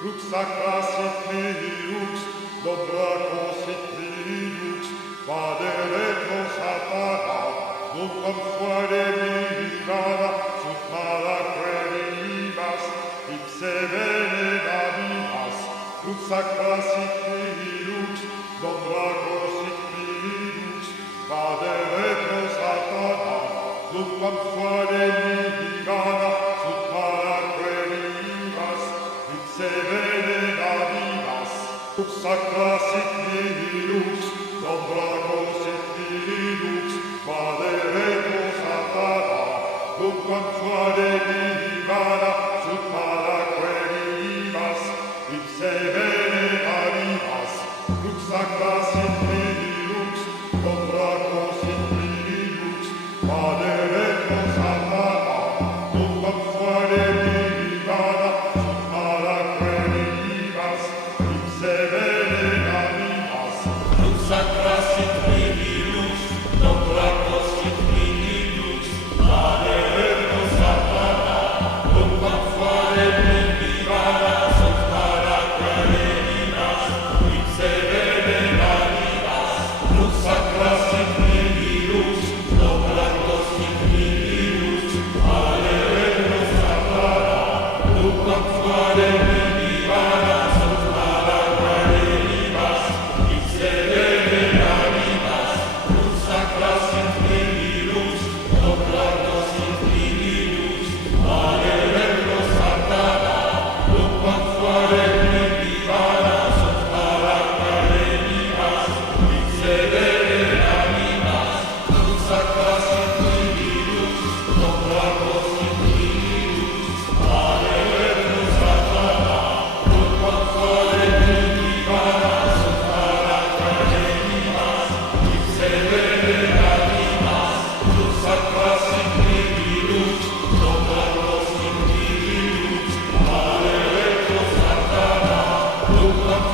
Lux sacrasit lux, dobra cosit lux, padere pro satana, nunquam fuere vivicana, sut mala queribas, ipse bene navibas. Lux sacrasit lux, dobra cosit lux, padere pro satana, nunquam fuere vivicana, sut mala queribas, ipse bene navibas. Lux sacrasit lux, nombra cosit lux, padere pro satana, nunquam fuere vivicana, sut mala queribas, ipse bene navibas. Lux sacrasit lux, nombra cosit lux, padere pro satana, nunquam fuere vivicana, sut mala queribas, ipse bene navibas. Lux sacrasit lux, nombra cosit lux, padere pro satana, nunquam fuere vivicana, sut mala queribas, ipse bene navibas. Lux sacrasit lux, nombra cosit lux, padere pro satana, nunquam fuere vivicana, sut mala queribas, ipse bene navibas. Lux sacrasit lux, nombra cosit lux, padere pro satana, nunquam fuere vivicana, sut mala queribas, ipse bene navibas. Lux sacrasit lux, nombra cosit lux, padere pro satana, nunquam fuere vivicana, sut mala queribas, ipse bene navibas. Lux sacrasit lux, nombra cosit lux, padere pro satana, nunquam